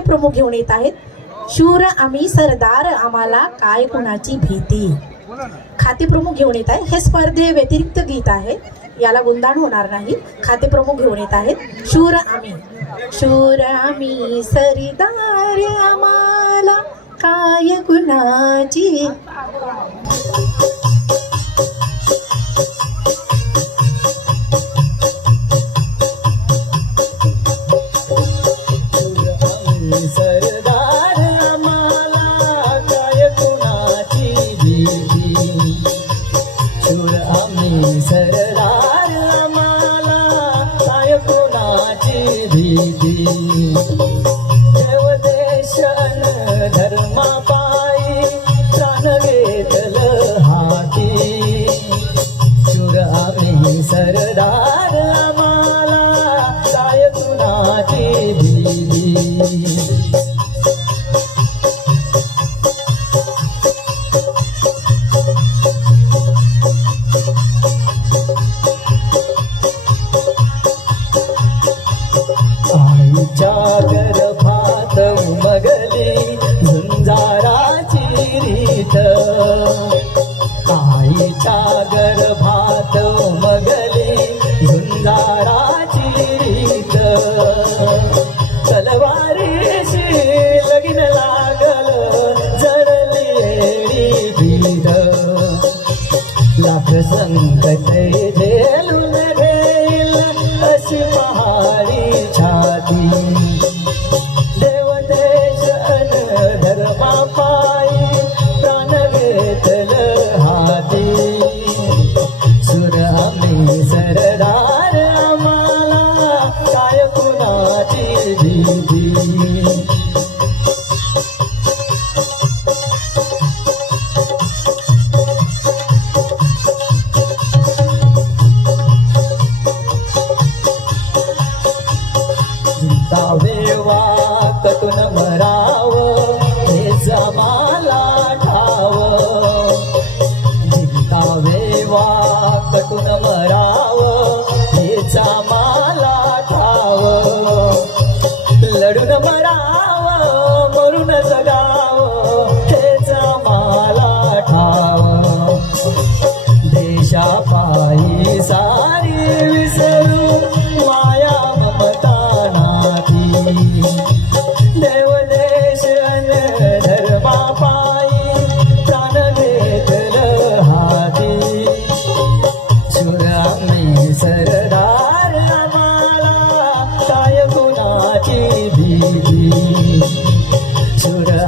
खाते प्रमुख घेऊन येत आहेत. शूर आम्ही सरदार आम्हाला काय कुणाची भीती? खाते प्रमुख घेऊन येत आहे हे स्पर्धे व्यतिरिक्त गीत आहे. याला गुंदाण होणार नाही. खाते प्रमुख घेऊन येत आहेत. शूर आम्ही. शूर आम्ही सरदार आम्हाला काय कुणाची सरदार आम्हाला काय कुणाची भीती? शूर आम्ही सरदार आम्हाला काय कुणाची भीती? आईच्या गर्भात उमगली लाख संकट झेलून घेईल अशी पहाडी छाती देव देश अन धर्मा पायी प्राण घेतल हाती सुर आम्ही सरदार आम्हाला काय कुणाची भीती वाटून मराव? हेचा माला ठाव. लढून मराव मरून जगाव. हेचा माला ठाव. देशापायी ছোড়া